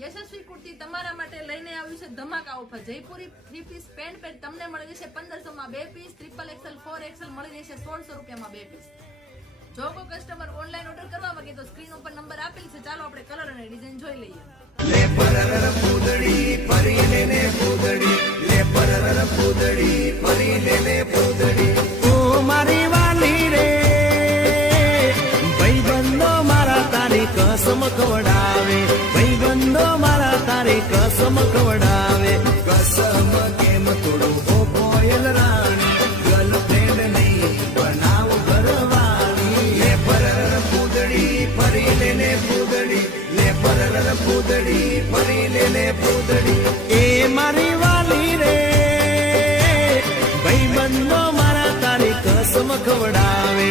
યશસ્વી કુર્તી તમારા માટે લઈને આવ્યું છે ધમાકા ઓફર. જયપુરી 3 પીસ પેન્ટ તમને મળી જશે 1500 માં 2 પીસ, XXL XL 4XL મળી જશે 1600 રૂપિયામાં 2 પીસ. જો કોઈ કસ્ટમર ઓનલાઈન ઓર્ડર કરવા માંગે તો સ્ક્રીન ઉપર નંબર આપેલ છે. ચાલો આપણે કલર અને ડિઝાઇન જોઈ લઈએ. લે પરર પૂદડી પરી લેને પૂદડી, લે પરર પૂદડી પરી લેને પૂદડી. ઓ મારી વાલી રે ભાઈબંધો મારા તારી કસમ ખવડાવે, ભાઈબંધો મારા તારી કસમ ખવડાવે. કસમ કેમ તોડું ઓ કોયલ રાણી, ગર્લફ્રેન્ડ નહીં બનાવ ઘરવાળી. લે પરર પૂદડી પરી લેને પૂદડી, લે પરર પૂદડી પરી લેને પૂદડી. એ મારી વાલી રે ભાઈબંધો મારા તારી કસમ ખવડાવે.